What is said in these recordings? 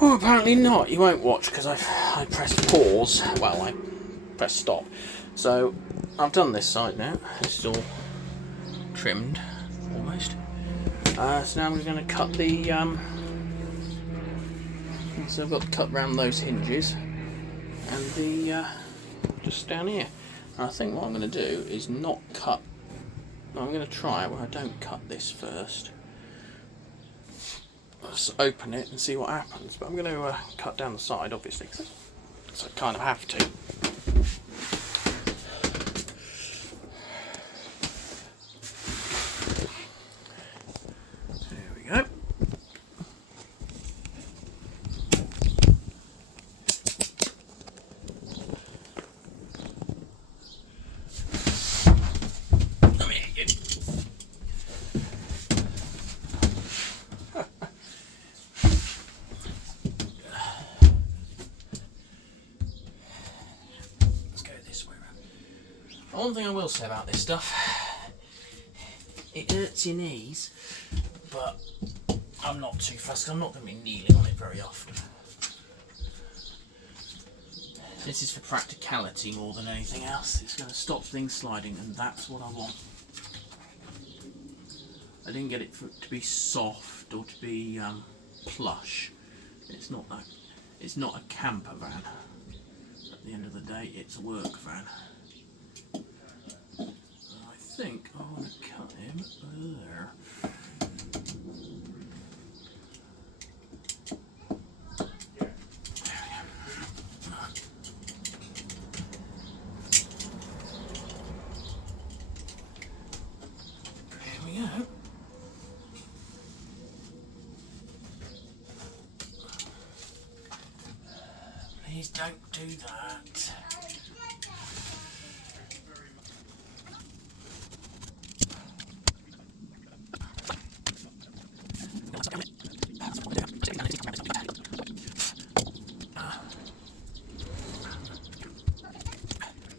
Oh, apparently not. You won't watch because I pressed pause. Well, I pressed stop. So I've done this side now. It's all trimmed, almost. So now I'm going to cut the. So I've got to cut around those hinges and the just down here. And I think what I'm going to do is not cut. I'm going to try it where I don't cut this first. Let's open it and see what happens. But I'm going to cut down the side, obviously, so I kind of have to. There we go. Come here, you. One thing I will say about this stuff, it hurts your knees, but I'm not too fussed. I'm not going to be kneeling on it very often. This is for practicality more than anything else. It's going to stop things sliding, and that's what I want. I didn't get it for it to be soft or to be plush. It's not that. It's not a camper van. At the end of the day, it's a work van. I think I want to cut him there. There we go. Please don't do that.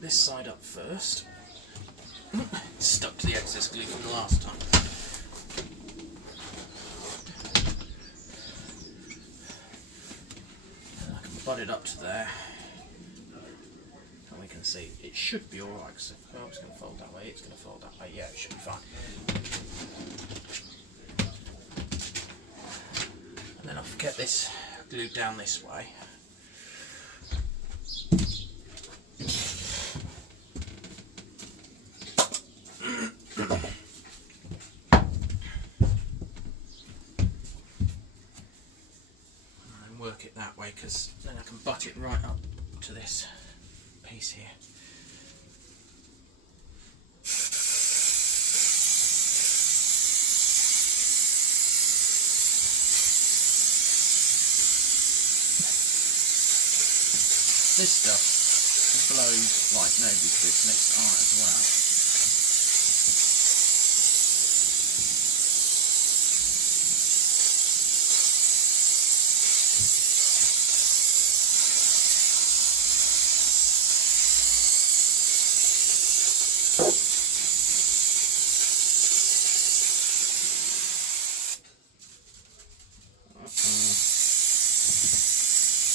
This side up first. Stuck to the excess glue from the last time. And I can butt it up to there. And we can see it should be alright. So if it's going to fold that way, it's going to fold that way. Yeah, it should be fine. And then I'll get this glued down this way. Work it that way because then I can butt it right up to this piece here. This stuff blows like nobody's business as well.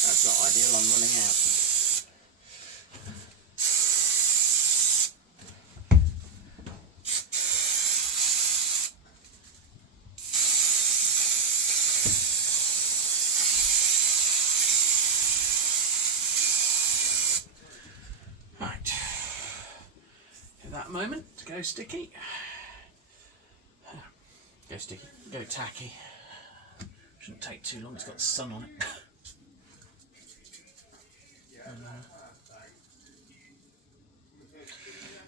That's not ideal, I'm running out. Right, give that a moment to go sticky. Go sticky, go tacky. Shouldn't take too long, it's got the sun on it.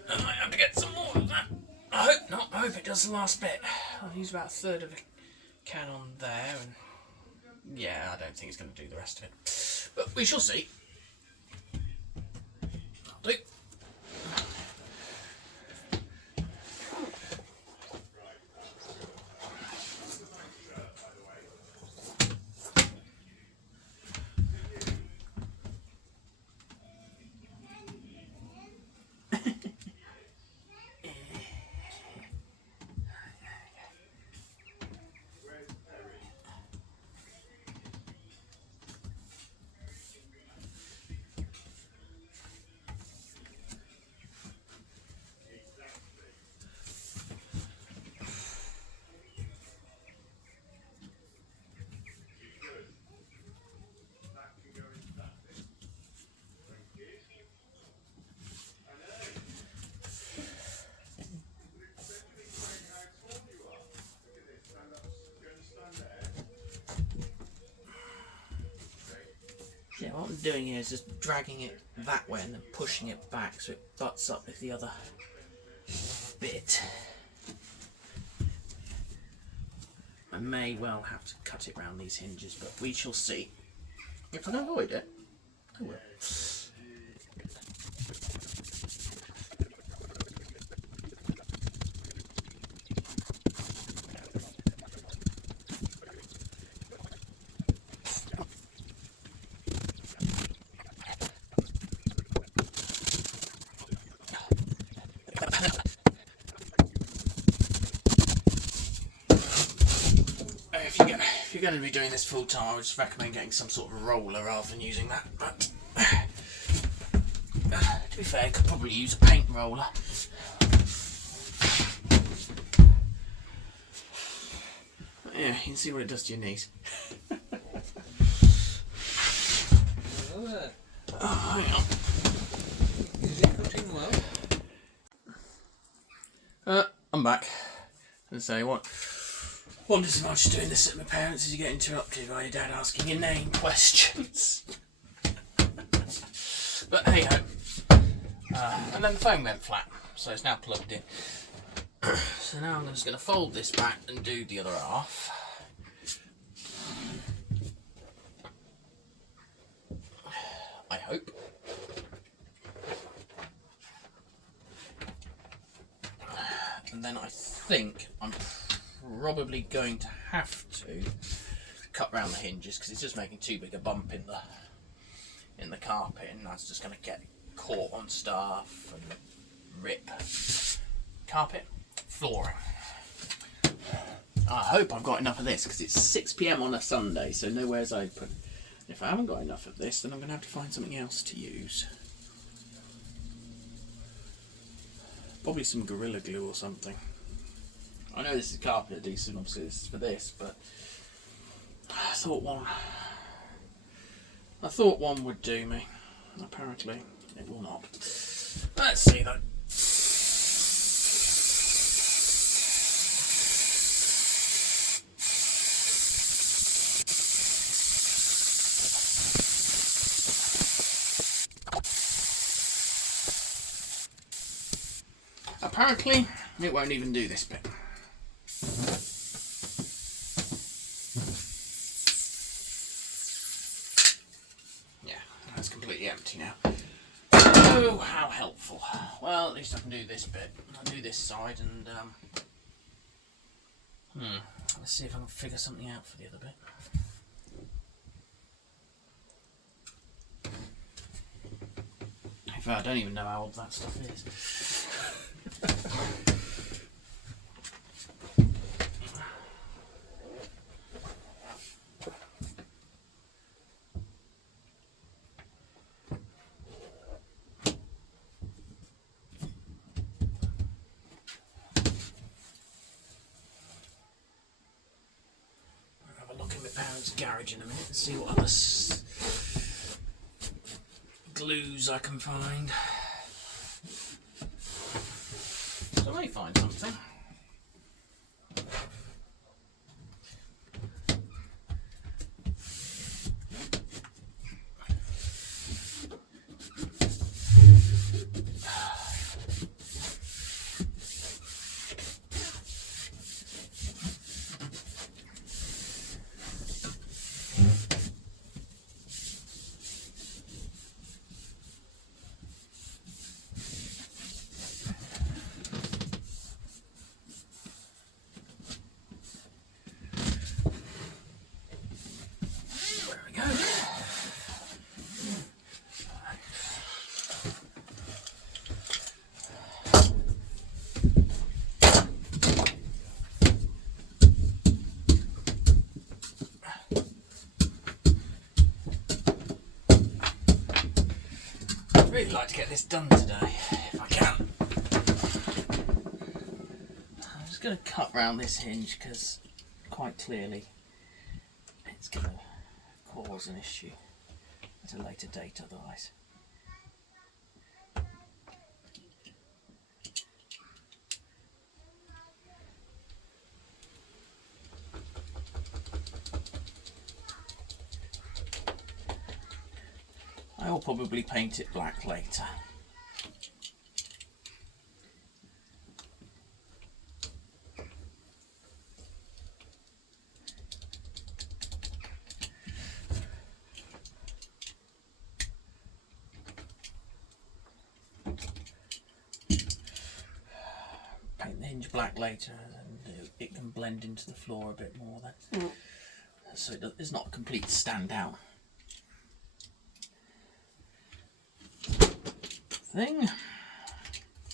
I might have to get some more of that. I hope not, I hope it does the last bit. I've used about a third of a can on there, and yeah, I don't think it's going to do the rest of it. But we shall see. That'll do. what I'm doing here is just dragging it that way and then pushing it back so it butts up with the other bit. I may well have to cut it round these hinges, but we shall see. If I can avoid it, I will. If you're going to be doing this full time, I would just recommend getting some sort of roller rather than using that. But to be fair, I could probably use a paint roller. Yeah, you can see what it does to your knees. Oh, hang on. Is it cutting well? I'm back. And say one disadvantage of doing this at my parents is you get interrupted by your dad asking inane questions. But hey ho. And then the phone went flat, so it's now plugged in. So now I'm just going to fold this back and do the other half. I hope. And then I think I'm probably going to have to cut round the hinges because it's just making too big a bump in the carpet, and that's just going to get caught on stuff and rip carpet, flooring. I hope I've got enough of this because it's 6 PM on a Sunday, so nowhere's open. If I haven't got enough of this, then I'm going to have to find something else to use. Probably some Gorilla Glue or something. I know this is carpet adhesive, obviously this is for this, but I thought one would do me. Apparently it will not. Let's see though. Apparently it won't even do this bit. Completely empty now. Oh, how helpful. Well, at least I can do this bit. I'll do this side and let's see if I can figure something out for the other bit. In fact, I don't even know how old that stuff is. Parents' garage in a minute and see what other glues I can find. So I may find something. I'd really like to get this done today, if I can. I'm just going to cut round this hinge because quite clearly it's going to cause an issue at a later date otherwise. I will probably paint it black later. Paint the hinge black later and it can blend into the floor a bit more then. So it's not a complete standout thing.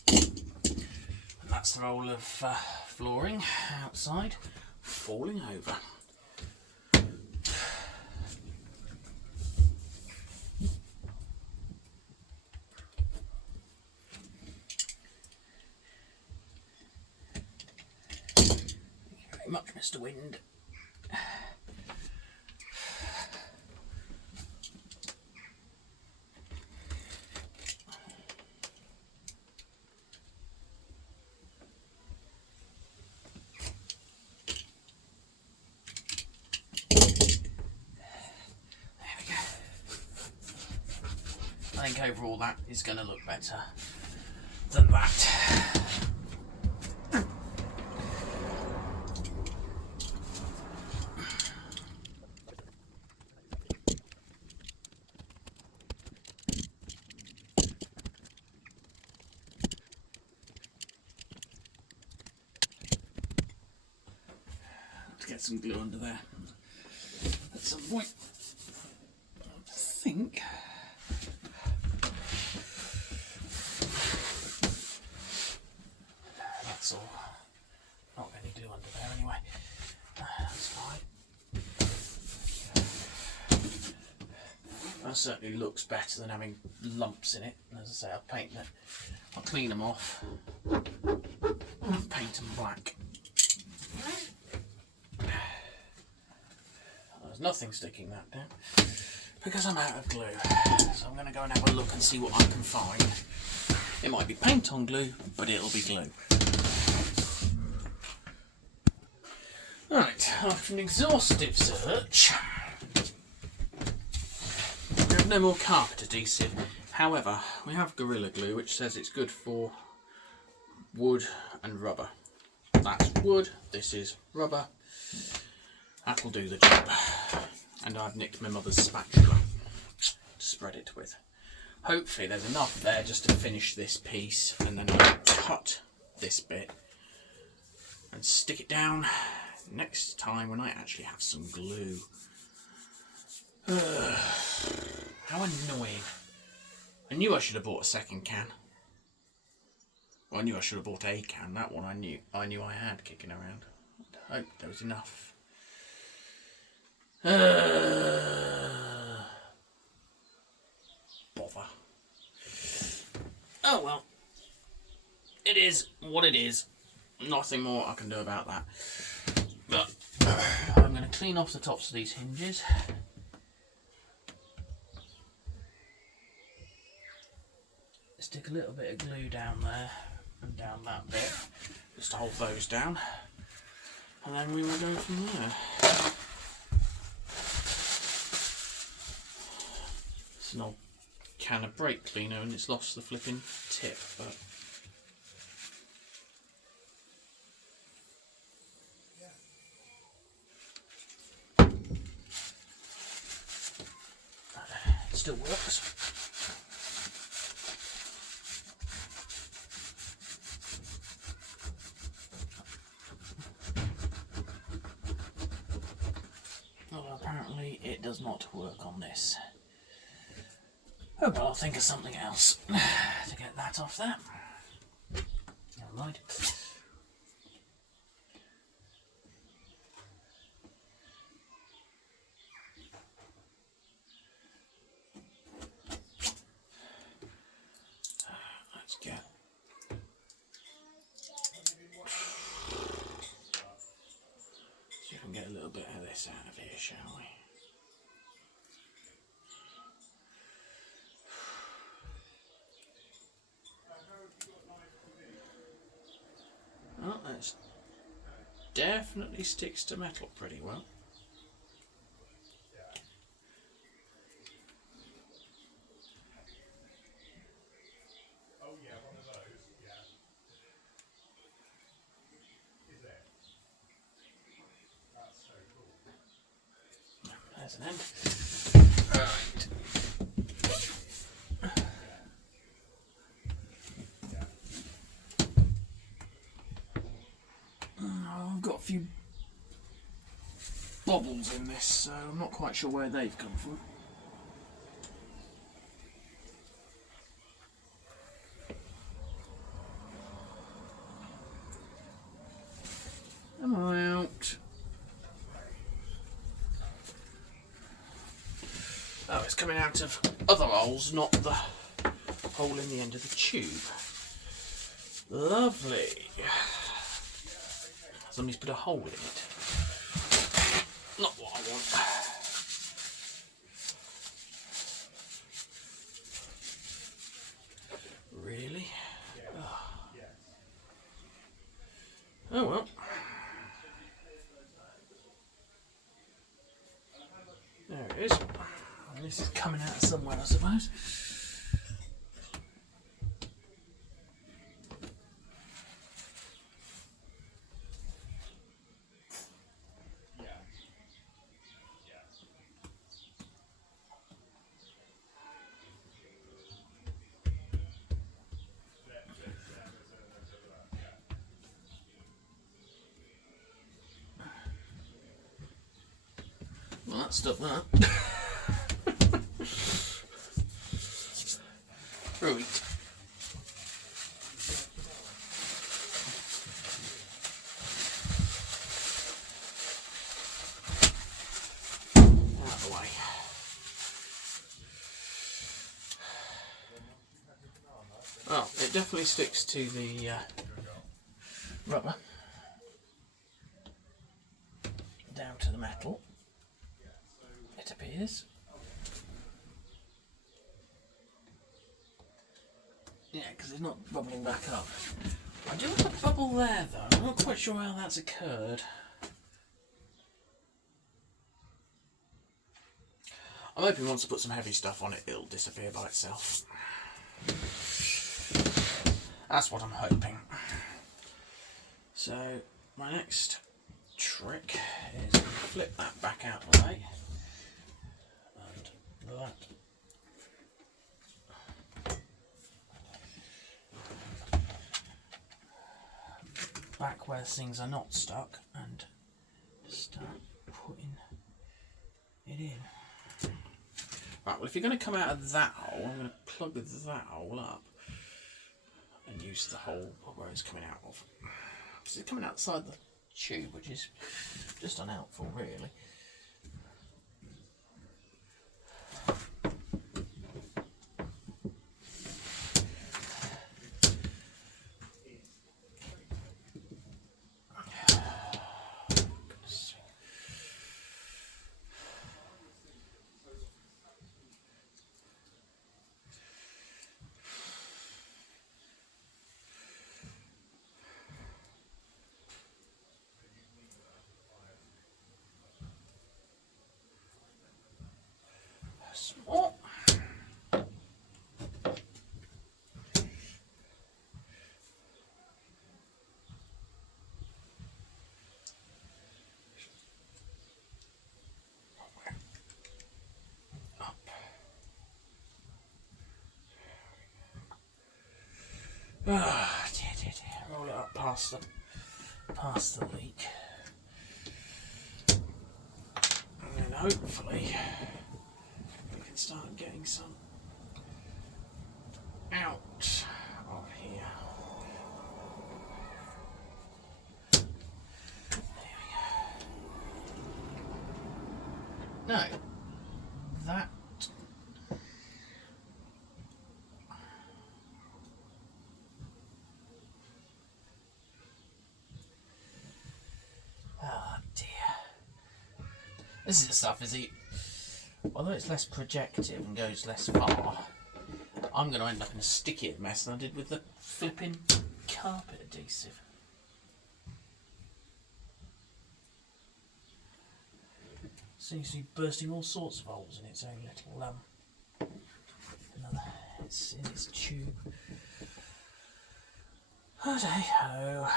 And that's the roll of flooring outside falling over. Thank you very much, Mr. Wind. I think overall that is going to look better than that. Let's get some glue under there at some point. I think. That's all. Not any glue under there anyway. That's fine. That certainly looks better than having lumps in it. As I say, I'll paint it. I'll clean them off. Paint them black. There's nothing sticking that down because I'm out of glue. So I'm going to go and have a look and see what I can find. It might be paint on glue, but it'll be glue. Right, after an exhaustive search, we have no more carpet adhesive. However, we have Gorilla Glue, which says it's good for wood and rubber. That's wood, this is rubber. That'll do the job. And I've nicked my mother's spatula to spread it with. Hopefully there's enough there just to finish this piece, and then I'll cut this bit and stick it down next time when I actually have some glue. How annoying. I knew I should have bought a second can. Well, I knew I should have bought a can. That one I knew I had kicking around. I hope there was enough. Bother. Oh well. It is what it is. Nothing more I can do about that. But I'm going to clean off the tops of these hinges. Stick a little bit of glue down there and down that bit, just to hold those down, and then we will go from there. It's an old can of brake cleaner and it's lost the flipping tip, but it still works. Well, apparently it does not work on this. Oh well, I'll think of something else to get that off there. Never mind. Let's get. See if we can get a little bit of this out of here, shall we? Oh, that definitely sticks to metal pretty well. there's an end. Right. I've got a few bobbles in this, so I'm not quite sure where they've come from. Am I out? Oh, it's coming out of other holes, not the hole in the end of the tube. Lovely. Somebody's put a hole in it. Not what I want. Really? Oh well. There it is. And this is coming out somewhere, I suppose. Well, that stuck that. Right. Out of the way. Well, it definitely sticks to the rubber. Down to the metal. It appears. Yeah, because it's not bubbling back up. I do have a bubble there though. I'm not quite sure how that's occurred. I'm hoping once I put some heavy stuff on it, it'll disappear by itself. That's what I'm hoping. So, my next trick is flip that back out of the way. And that. Back where things are not stuck and start putting it in. Right, well if you're going to come out of that hole, I'm going to plug that hole up and use the hole where it's coming out of. Because it's coming outside the tube, which is just unhelpful really. Small. Up. Ah, dear. Roll it up past the leak. And then hopefully we can start getting some out of here. There we go. No, that. Oh dear. This is the stuff, although it's less projective and goes less far, I'm going to end up in a stickier mess than I did with the flipping carpet adhesive. Seems to be bursting all sorts of holes in its own little it's in its tube. Oh, hey-ho.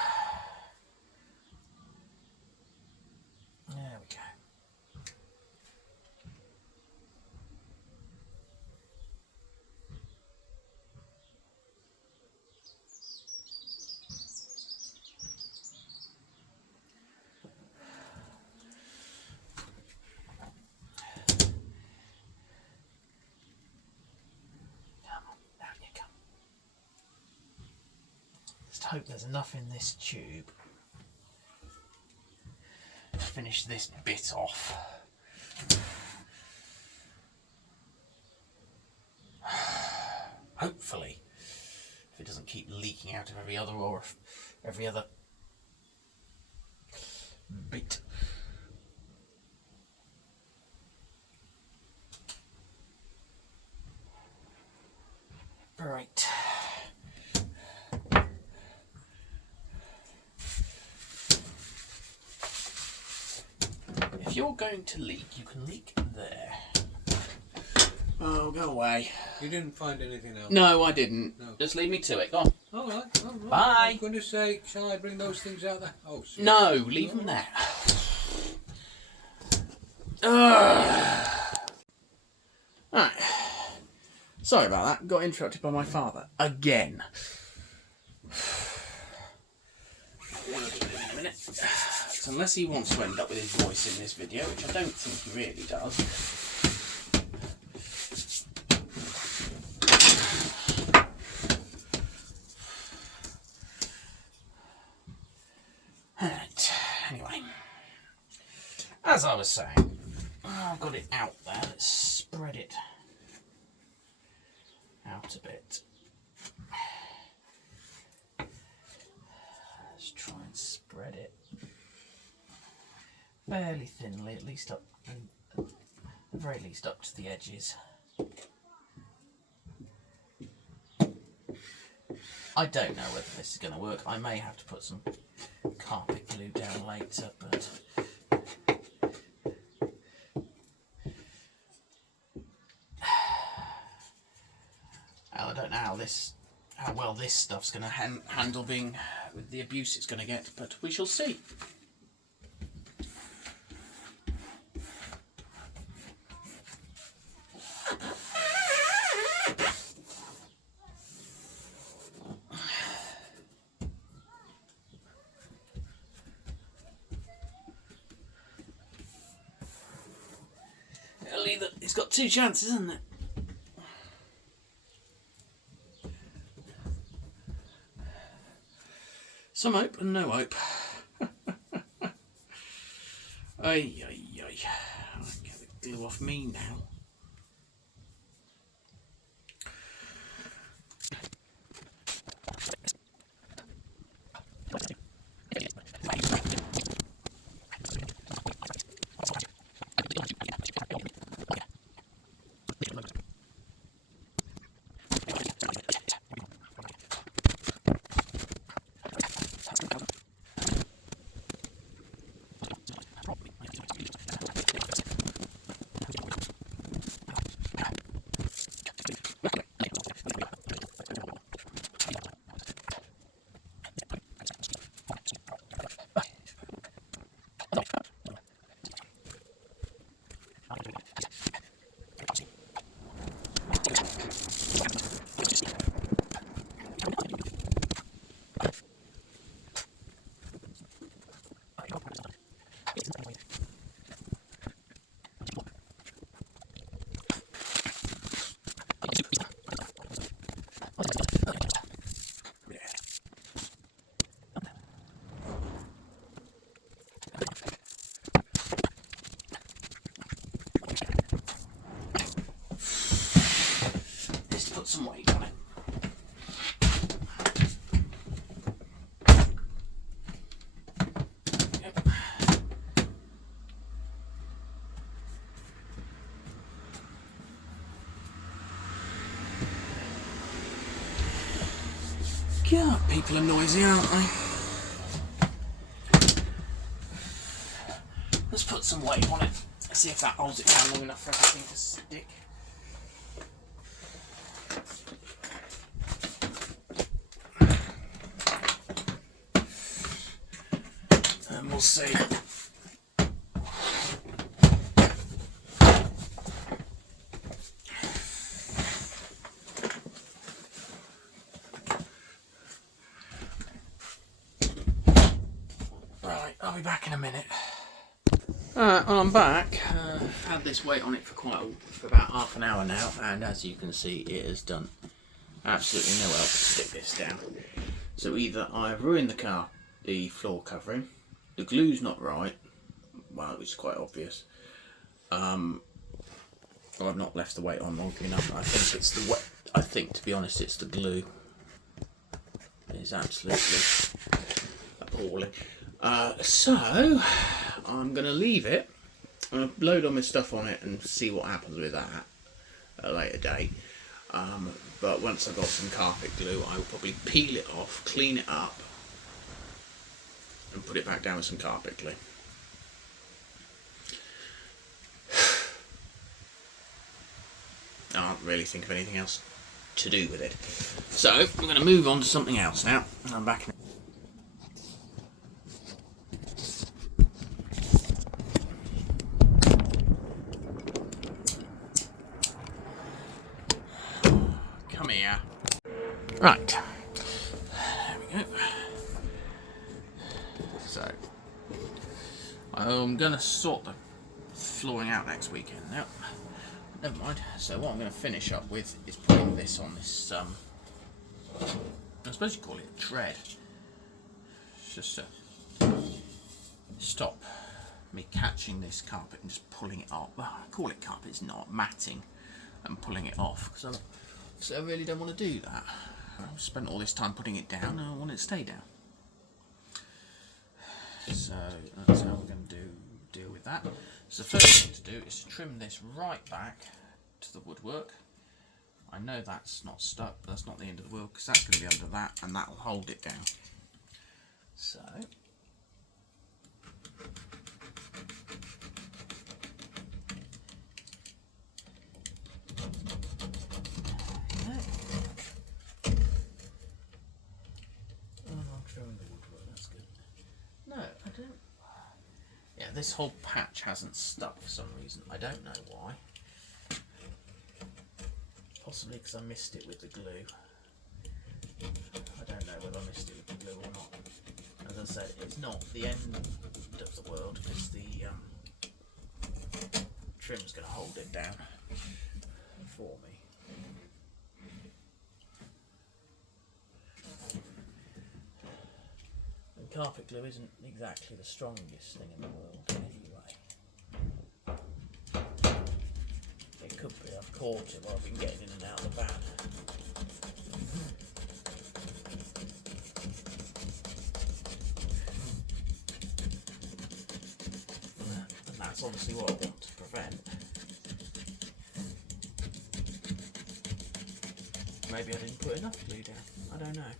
There we go. hope there's enough in this tube to finish this bit off. Hopefully, if it doesn't keep leaking out of every other bit. Right. If you're going to leak, you can leak there. Oh, go away. You didn't find anything else? No, I didn't. No. Just leave me to it. Go on. All right. Bye. I'm going to say, shall I bring those things out there? Oh, shit. No, leave them there. Alright. Sorry about that. Got interrupted by my father. Again. In a minute. So unless he wants to end up with his voice in this video, which I don't think he really does. Alright, anyway. As I was saying, I've got it out there. Let's spread it out a bit. Let's try and spread it fairly thinly, at least up, at the very least up to the edges. I don't know whether this is going to work. I may have to put some carpet glue down later, but I don't know how well this stuff's going to handle being with the abuse it's going to get, but we shall see. It's got two chances, isn't it? Some hope and no hope. Ay. I'll get the glue off me now. Put some weight on it. Yep. God, people are noisy, aren't they? Let's put some weight on it. Let's see if that holds it down long enough for everything to stick. And we'll see. Right, I'll be back in a minute. Alright, well I'm back. Had this weight on it for about half an hour now, and as you can see, it has done absolutely no help to stick this down. So either I've ruined the floor covering, the glue's not right, well, which is quite obvious, or I've not left the weight on long enough. I think it's the wet. I think, to be honest, it's the glue. It's absolutely appalling. So I'm going to leave it. I'm going to load all my stuff on it and see what happens with that at a later date. But once I've got some carpet glue, I will probably peel it off, clean it up, and put it back down with some carpet glue. I can't really think of anything else to do with it. So I'm going to move on to something else now. I'm back. Come here. Right. There we go. So I'm going to sort the flooring out next weekend now. Never mind. So what I'm going to finish up with is putting this on this, I suppose you call it a tread. It's just to stop me catching this carpet and just pulling it up. Well, I call it carpet, it's not, matting, and pulling it off, because I really don't want to do that. I've spent all this time putting it down and I want it to stay down. So that's how we're going to deal with that. So the first thing to do is to trim this right back to the woodwork. I know that's not stuck, but that's not the end of the world, because that's going to be under that and that will hold it down. So no, I don't. Yeah, this whole patch hasn't stuck for some reason. I don't know why. Possibly because I missed it with the glue. I don't know whether I missed it with the glue or not. As I said, it's not the end of the world, because the trim's going to hold it down for me. And carpet glue isn't exactly the strongest thing in the world anyway. It could be I've caught it while I've been getting in and out of the van. And that's obviously what I want to prevent. Maybe I didn't put enough glue down, I don't know.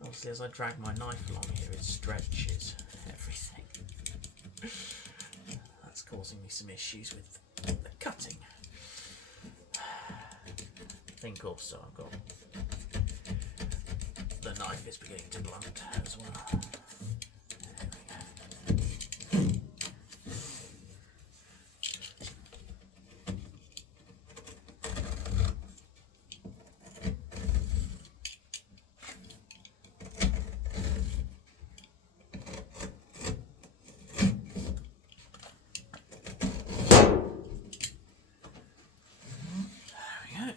Obviously, as I drag my knife along here, it stretches everything. That's causing me some issues with the cutting. I think also I've got the knife is beginning to blunt as well. There we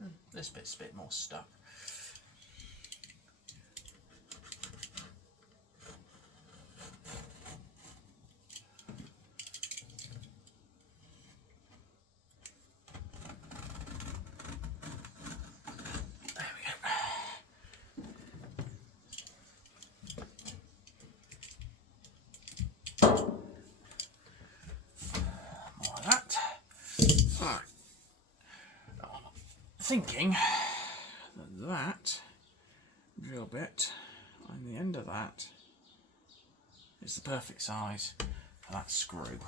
go. This bit's a bit more stuck. There we go. More of that. Alright. Thinking that drill bit on the end of that is the perfect size for that screw.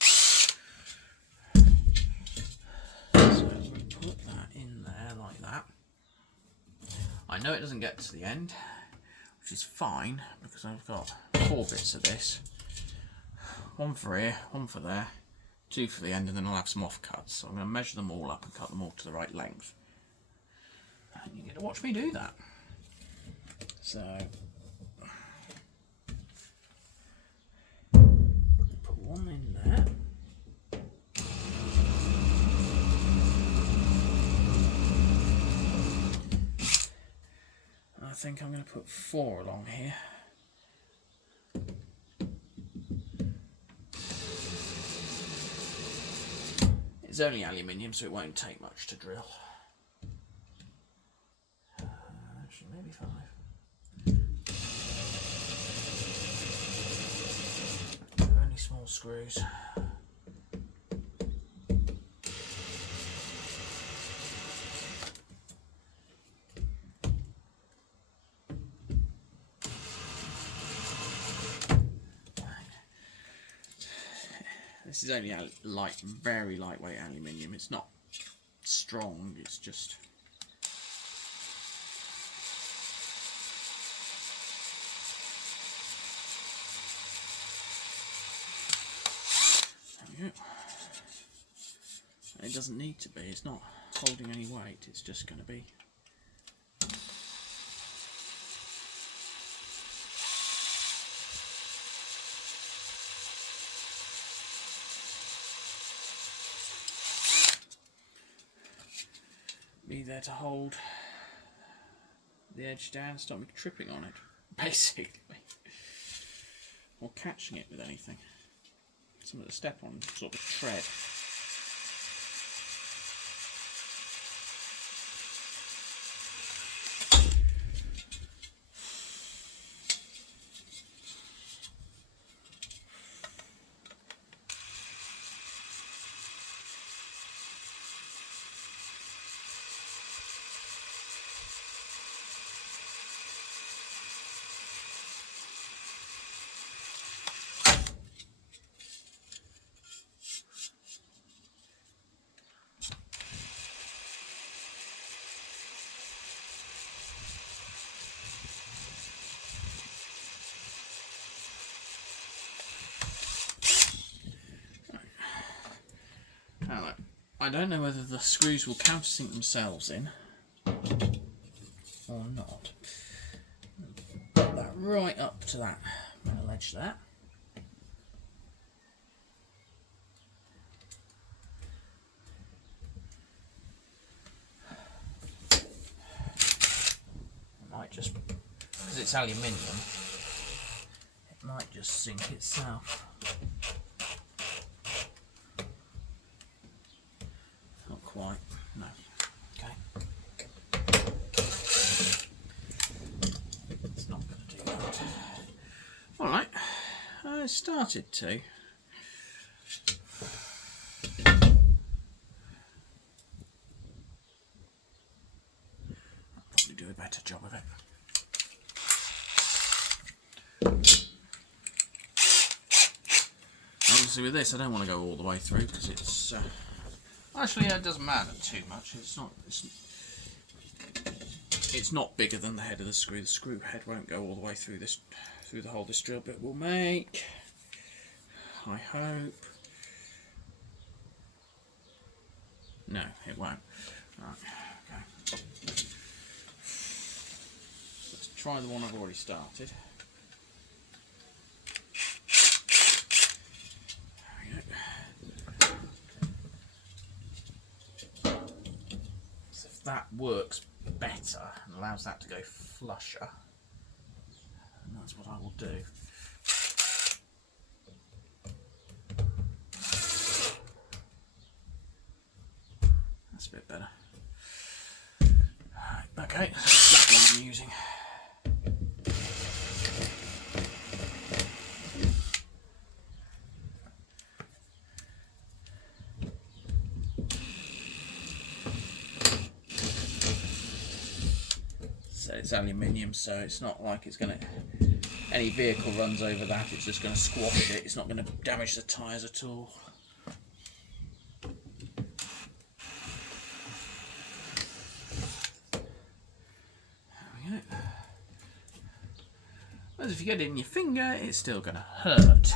So we put that in there like that. I know it doesn't get to the end, which is fine because I've got 4 bits of this. One for here, one for there, 2 for the end, and then I'll have some offcuts. So I'm going to measure them all up and cut them all to the right length. And you get to watch me do that. So put one in there. think I'm going to put 4 along here. It's only aluminium, so it won't take much to drill. Actually, maybe 5. They're only small screws. This is only light, very lightweight aluminium. It's not strong, it's just... There we go. It doesn't need to be, it's not holding any weight, it's just going to be... be there to hold the edge down, stop me tripping on it, basically, or catching it with anything. Something to step on, sort of tread. Now, I don't know whether the screws will countersink themselves in or not. Got that right up to that metal edge there. It might just, because it's aluminium, it might just sink itself. Quite, no. Okay. It's not going to do that. Alright, I started to. I'll probably do a better job of it. Obviously with this I don't want to go all the way through because it's actually, it doesn't matter too much. It's not bigger than the head of the screw. The screw head won't go all the way through this, through the hole this drill bit will make. I hope. No, it won't. Right, okay. Let's try the one I've already started. That works better and allows that to go flusher, and that's what I will do. That's a bit better. Right, okay, that's that one I'm using. It's aluminium, so it's not like it's going to, any vehicle runs over that, it's just going to squash it. It's not going to damage the tyres at all. There we go. Whereas if you get it in your finger, it's still going to hurt.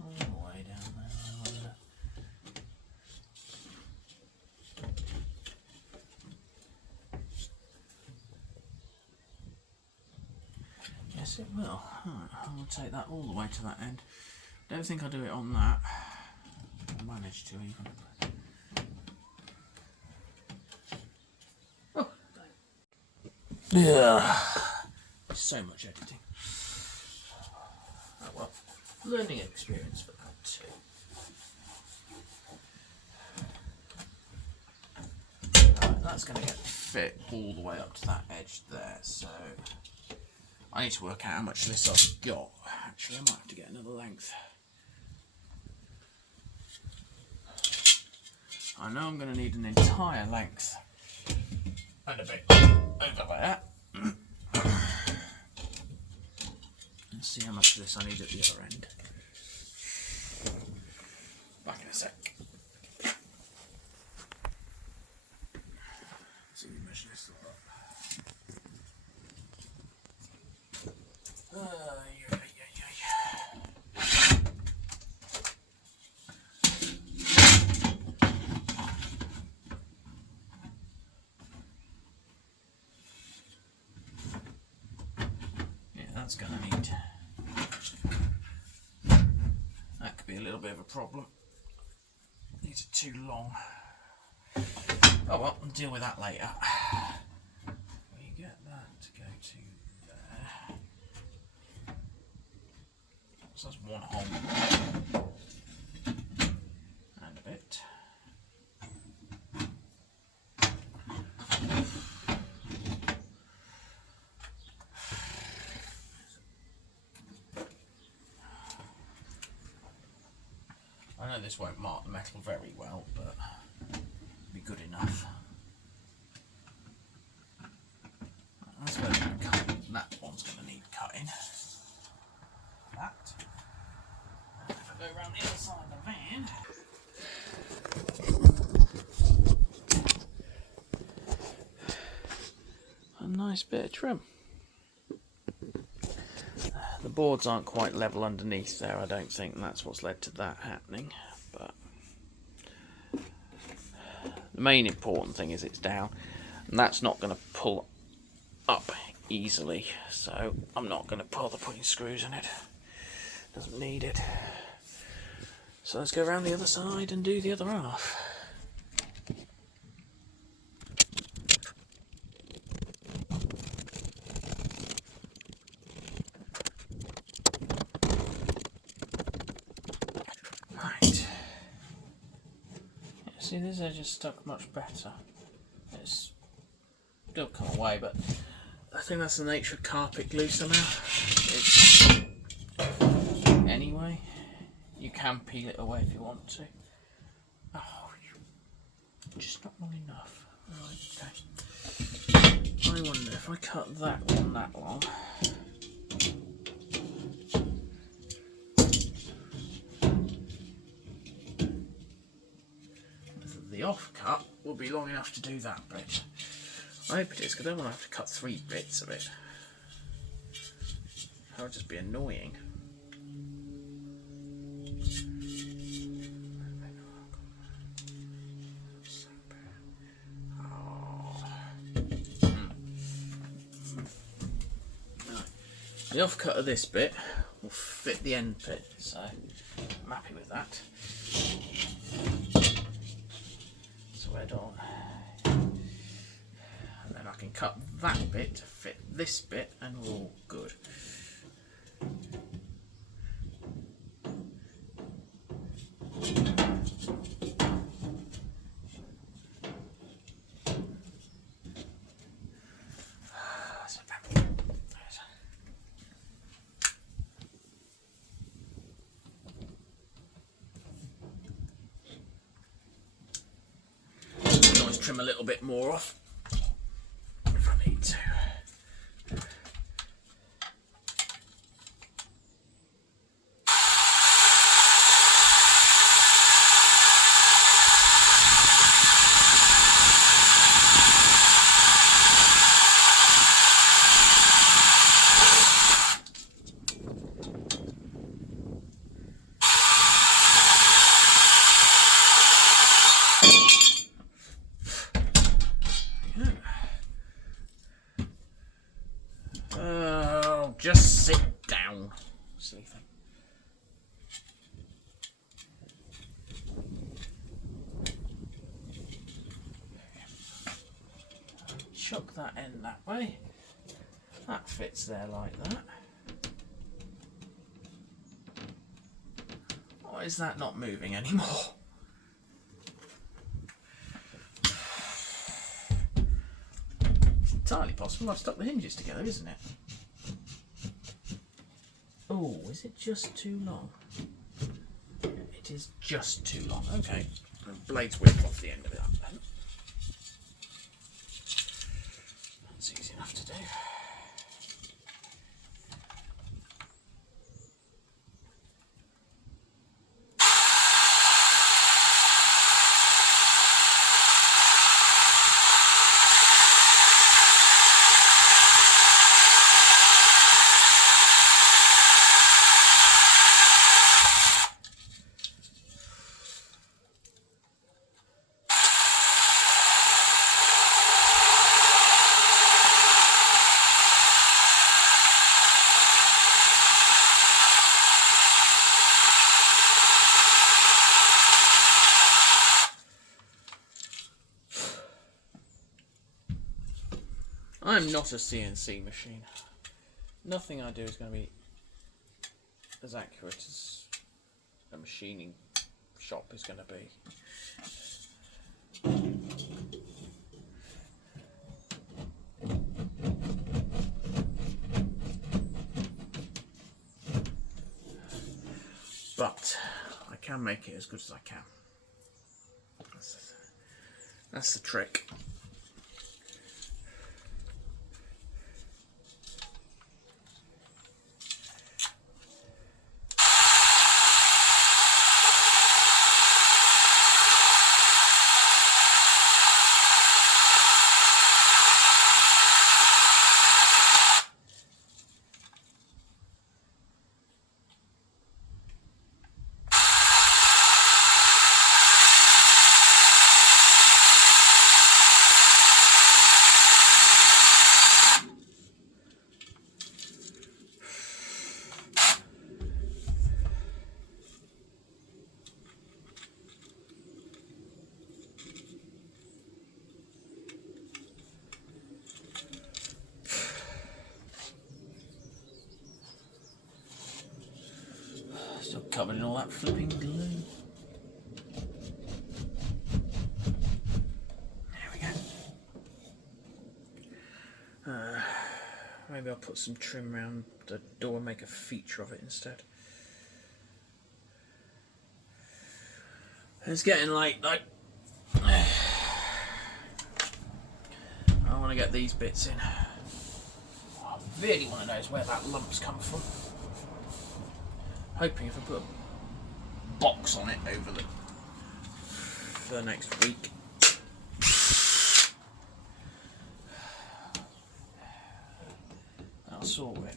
All the way down there, I wonder. Yes, it will. Right, I'll take that all the way to that end. Don't think I'll do it on that. I'll manage to even. Oh, yeah. So much editing. Oh well, learning experience for that too. Right, that's going to get fit all the way up to that edge there, so I need to work out how much of this I've got. Actually, I might have to get another length. I know I'm going to need an entire length and a bit over there. Let's see how much of this I need at the other end. Back in a sec. See you measure this all up. Yeah, that's going to need. That could be a little bit of a problem. These are too long. Oh well, we'll deal with that later. We get that to go to there. So that's one hole. And a bit. I know this won't mark the metal very well, but it'll be good enough. That's where that one's going to need cutting. That. And if I go around the other side of the van. A nice bit of trim. The boards aren't quite level underneath there, I don't think, and that's what's led to that happening. But the main important thing is it's down, and that's not going to pull up easily, so I'm not going to bother putting screws in it. Doesn't need it. So let's go around the other side and do the other half. See, this edge is stuck much better. It's still come away, but I think that's the nature of carpet glue somehow. Anyway, you can peel it away if you want to. Oh, just not long enough. Right, okay. I wonder if I cut that one that long. The off cut will be long enough to do that bit. I hope it is, because I don't want to have to cut 3 bits of it. That would just be annoying. The off cut of this bit will fit the end bit, so I'm happy with that. On. And then I can cut that bit to fit this bit and we're all good. Trim a little bit more off if I need to. chuck that end that way. That fits there like that. Why is that not moving anymore? It's entirely possible I've stuck the hinges together, isn't it? Oh, is it just too long? It is just too long. Okay, the blades whip off the end of it up then. That's easy enough to do. I'm not a CNC machine. Nothing I do is going to be as accurate as a machining shop is going to be. But I can make it as good as I can. That's the trick. Still covered in all that flipping glue. There we go. Maybe I'll put some trim around the door and make a feature of it instead. It's getting late though. I want to get these bits in. I really want to know where that lump's come from. Hoping if I put a box on it over for the next week. I'll sort it.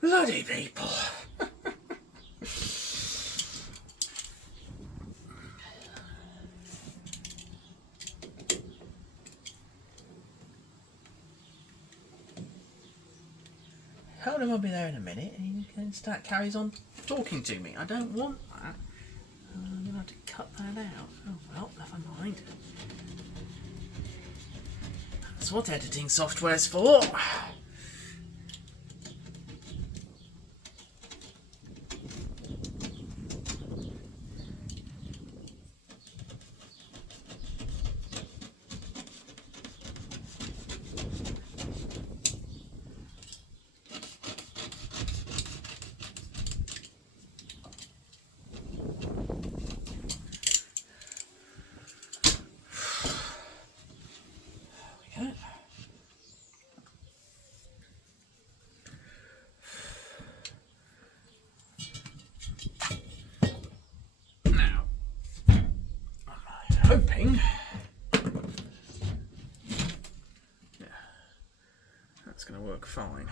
Bloody people. Told him I'll be there in a minute and he can carries on talking to me. I don't want that. I'm going to have to cut that out. Oh well, never mind. That's what editing software's for. Hoping, yeah, that's going to work fine.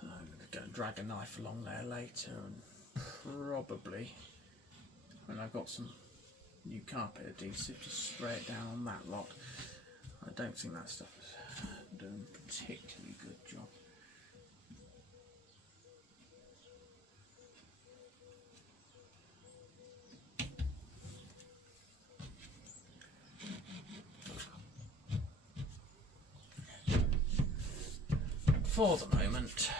I'm going to drag a knife along there later, and probably when I've got some new carpet adhesive, just spray it down on that lot. I don't think that stuff is doing a particularly good job. For the moment,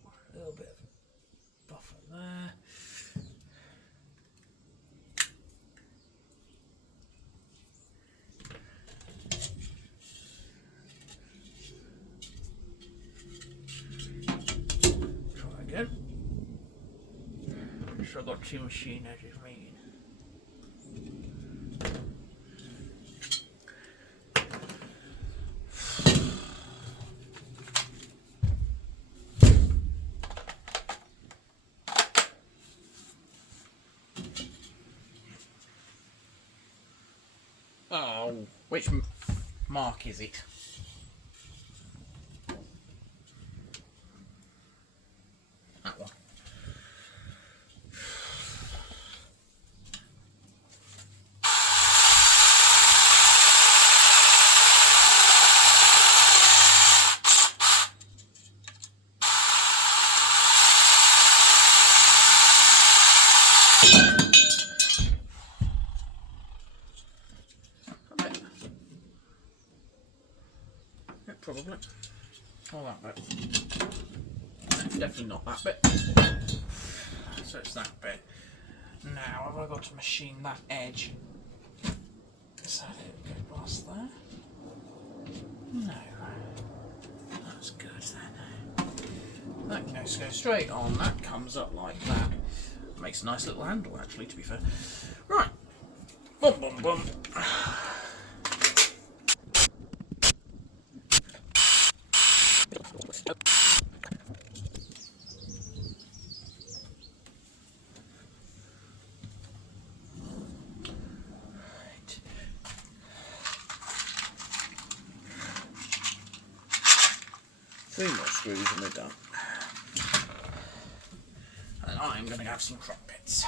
a little bit of buffer there. Try again. So I've got two machine edges meeting. Oh, which mark is it? That one. Yeah, probably. Or that bit. Definitely not that bit. So it's that bit. Now, have I got to machine that edge? Is that it? Go past there? No. That's good then. That goes straight on. That comes up like that. Makes a nice little handle, actually, to be fair. Right. Boom, boom, boom. Three more screws and we're done. And I'm going to have some crumpets.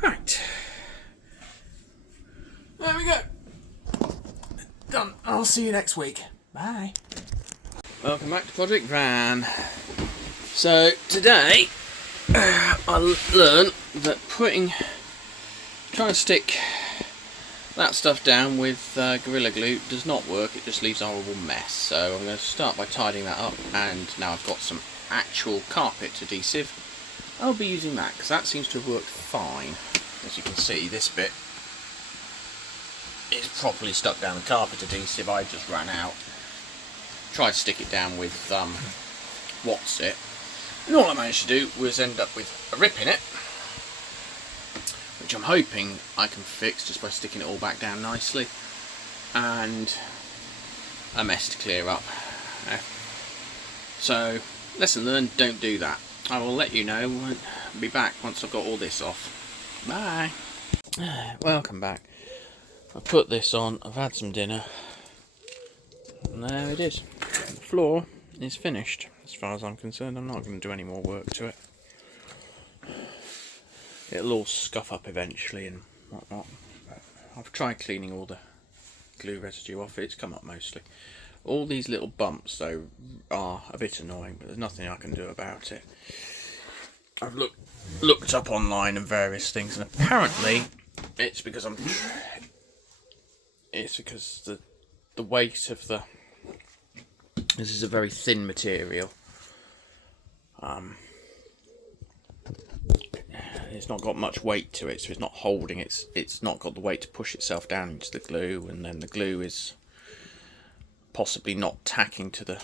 Right. There we go. Done. I'll see you next week. Bye. Welcome back to Project Van. So today I learned that trying to stick that stuff down with Gorilla Glue does not work. It just leaves a horrible mess. So I'm going to start by tidying that up, and now I've got some actual carpet adhesive. I'll be using that because that seems to have worked fine. As you can see, this bit is properly stuck down the carpet adhesive. I just ran out. Tried to stick it down with What's It, and all I managed to do was end up with a rip in it, which I'm hoping I can fix just by sticking it all back down nicely, and a mess to clear up. So lesson learned, don't do that. I will let you know and be back once I've got all this off. Bye. Welcome back. I put this on, I've had some dinner, and there it is. The floor is finished. As far as I'm concerned, I'm not going to do any more work to it. It'll all scuff up eventually and whatnot. I've tried cleaning all the glue residue off it, it's come up mostly. All these little bumps though are a bit annoying, but there's nothing I can do about it. I've looked up online and various things, and apparently it's because the weight of this is a very thin material. It's not got much weight to it, so it's not holding. It's not got the weight to push itself down into the glue, and then the glue is possibly not tacking to the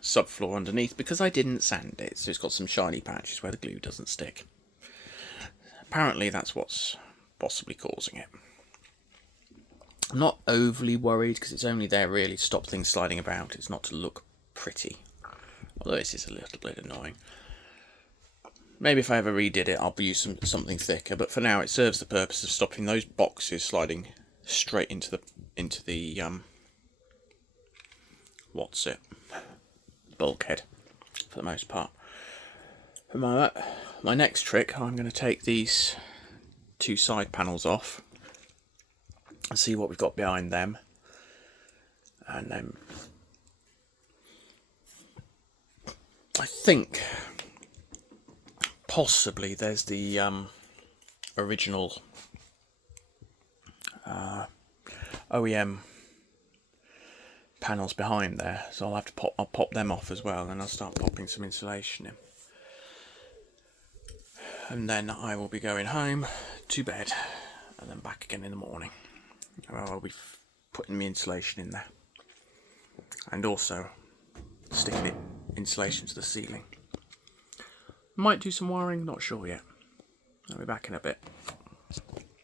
subfloor underneath because I didn't sand it, so it's got some shiny patches where the glue doesn't stick. Apparently that's what's possibly causing it. I'm not overly worried because it's only there really to stop things sliding about. It's not to look pretty, although this is a little bit annoying. Maybe if I ever redid it I'll use something thicker, but for now it serves the purpose of stopping those boxes sliding straight into the what's it, bulkhead for the most part. For my next trick, I'm going to take these two side panels off and see what we've got behind them, and then I think possibly there's the original OEM panels behind there, so I'll pop them off as well, and I'll start popping some insulation in, and then I will be going home to bed and then back again in the morning. I'll be putting the insulation in there and also sticking it insulation to the ceiling. Might do some wiring, not sure yet. I'll be back in a bit.